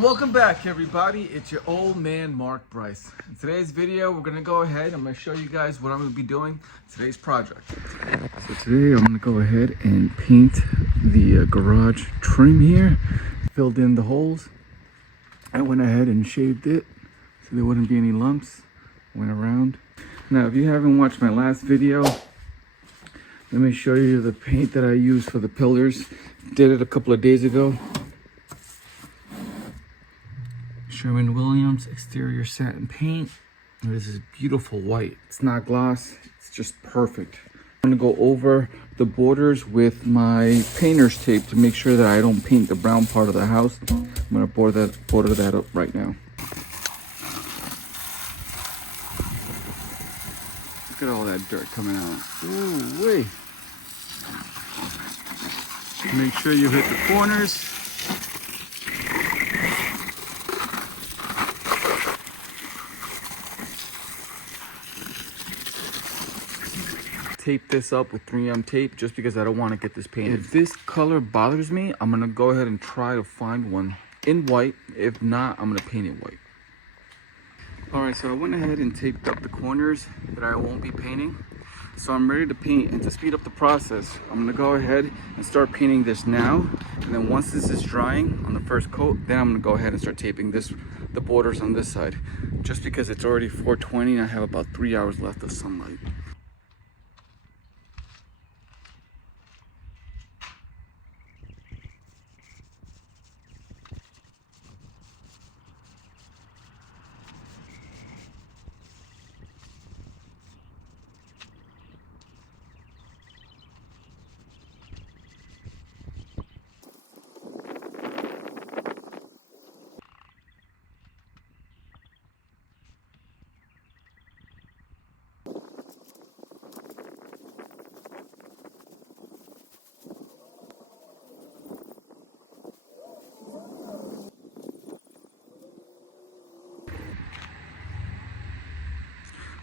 And welcome back, everybody. It's your old man Mark Bryce. In today's video, we're gonna go ahead. I'm gonna show you guys what I'm gonna be doing today's project. So today I'm gonna go ahead and paint the garage trim here. Filled in the holes. I went ahead and shaved it so there wouldn't be any lumps. Went around. Now, if you haven't watched my last video, let me show you the paint that I used for the pillars. Did it a couple of days ago. Sherwin-Williams exterior satin paint. This is beautiful white. It's not gloss, it's just perfect. I'm gonna go over the borders with my painter's tape to make sure that I don't paint the brown part of the house. I'm gonna border that up right now. Look at all that dirt coming out. Ooh, wait. Make sure you hit the corners. Tape this up with 3M tape just because I don't want to get this painted. If this color bothers me, I'm gonna go ahead and try to find one in white. If not, I'm gonna paint it white. All right, so I went ahead and taped up the corners that I won't be painting. So I'm ready to paint, and to speed up the process, I'm gonna go ahead and start painting this now. And then once this is drying on the first coat, then I'm gonna go ahead and start taping the borders on this side. Just because it's already 4:20 and I have about 3 hours left of sunlight.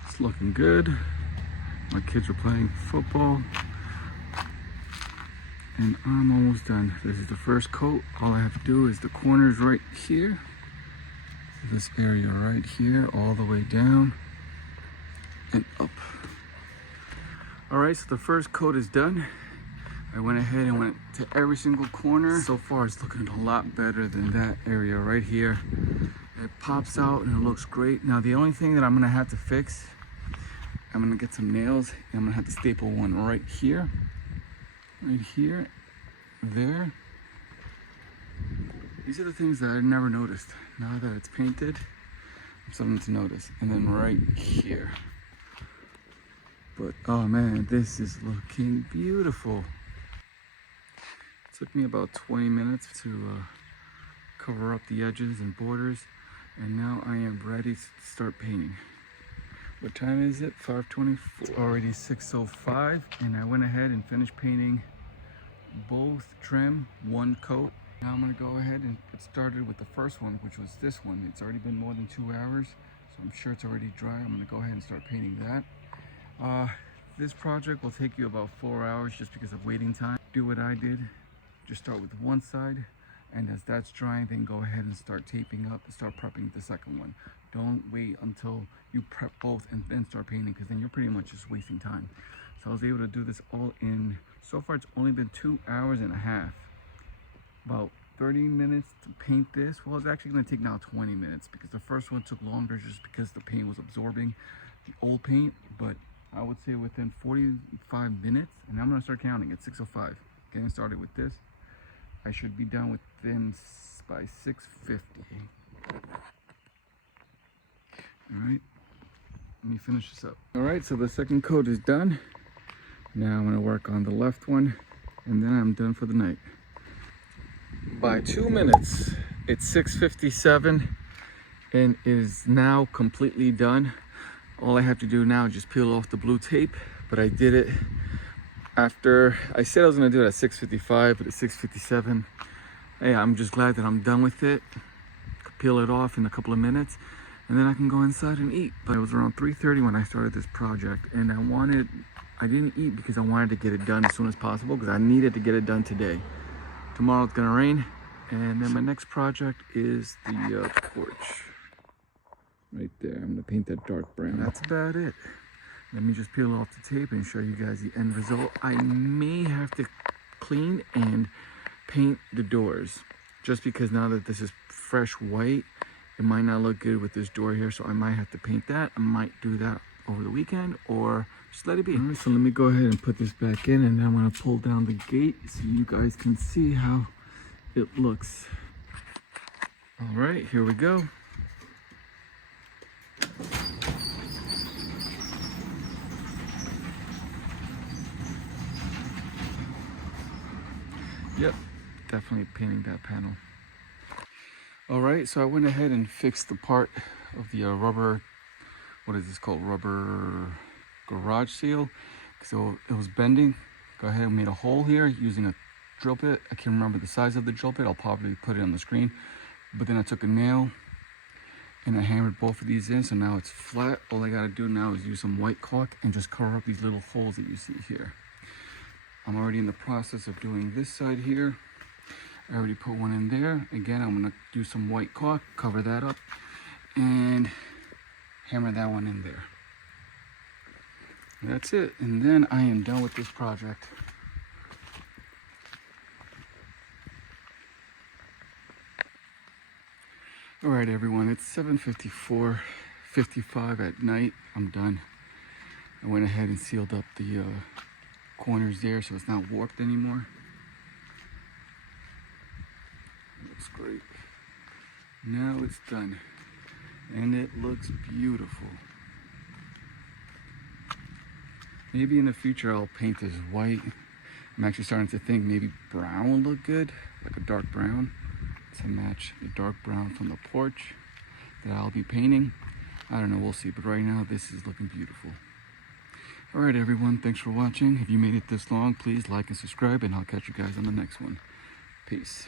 It's looking good. My kids are playing football. And I'm almost done. This is the first coat. All I have to do is the corners right here. This area right here, all the way down and up. All right, so the first coat is done. I went ahead and went to every single corner. So far, it's looking a lot better than that area right here. It pops out and it looks great. Now, the only thing that I'm gonna have to fix, I'm gonna get some nails and I'm gonna have to staple one right here, there. These are the things that I never noticed. Now that it's painted, I'm starting to notice. And then right here. But oh man, this is looking beautiful. It took me about 20 minutes to cover up the edges and borders. And now I am ready to start painting. What time is it? 5:24. Already 6:05, and I went ahead and finished painting both trim, one coat. Now I'm gonna go ahead and get started with the first one, which was this one. It's already been more than 2 hours, so I'm sure it's already dry. I'm gonna go ahead and start painting that. This project will take you about 4 hours just because of waiting time. Do what I did. Just start with one side, and as that's drying, then go ahead and start taping up and start prepping the second one. Don't wait until you prep both and then start painting, because then you're pretty much just wasting time. So I was able to do this all in, so far it's only been 2 hours and a half. About 30 minutes to paint this. Well, it's actually gonna take now 20 minutes because the first one took longer just because the paint was absorbing the old paint. But I would say within 45 minutes, and I'm gonna start counting at 6:05. Getting started with this. I should be done with them by 6:50. All right, let me finish this up. All right, so the second coat is done. Now I'm gonna work on the left one, and then I'm done for the night. By 2 minutes, it's 6:57, and it is now completely done. All I have to do now is just peel off the blue tape, but I did it after, I said I was gonna do it at 6:55, but at 6:57. Hey, I'm just glad that I'm done with it. Peel it off in a couple of minutes, and then I can go inside and eat. But it was around 3:30 when I started this project, and I didn't eat because I wanted to get it done as soon as possible, because I needed to get it done today. Tomorrow it's gonna rain, And then my next project is the porch. Right there, I'm gonna paint that dark brown. That's about it. Let me just peel off the tape and show you guys the end result. I may have to clean and paint the doors, just because now that this is fresh white, it might not look good with this door here, so I might have to paint that. I might do that over the weekend or just let it be. All right, so let me go ahead and put this back in, and then I'm gonna pull down the gate so you guys can see how it looks. All right, here we go. Yep, definitely painting that panel. All right, so I went ahead and fixed the part of the rubber, what is this called? Rubber garage seal. So it was bending. Go ahead and made a hole here using a drill bit. I can't remember the size of the drill bit. I'll probably put it on the screen. But then I took a nail and I hammered both of these in, so now it's flat. All I gotta do now is use some white caulk and just cover up these little holes that you see here. I'm already in the process of doing this side here. I already put one in there. Again, I'm gonna do some white caulk, cover that up, and hammer that one in there. That's it, and then I am done with this project. All right, everyone, it's 7:54, 55 at night. I'm done. I went ahead and sealed up the corners there so it's not warped anymore. Looks great. Now it's done, and it looks beautiful. Maybe in the future I'll paint this white. I'm actually starting to think maybe brown would look good, like a dark brown, to match the dark brown from the porch that I'll be painting. I don't know, we'll see, but right now this is looking beautiful. All right, everyone, thanks for watching. If you made it this long, please like and subscribe, and I'll catch you guys on the next one. Peace.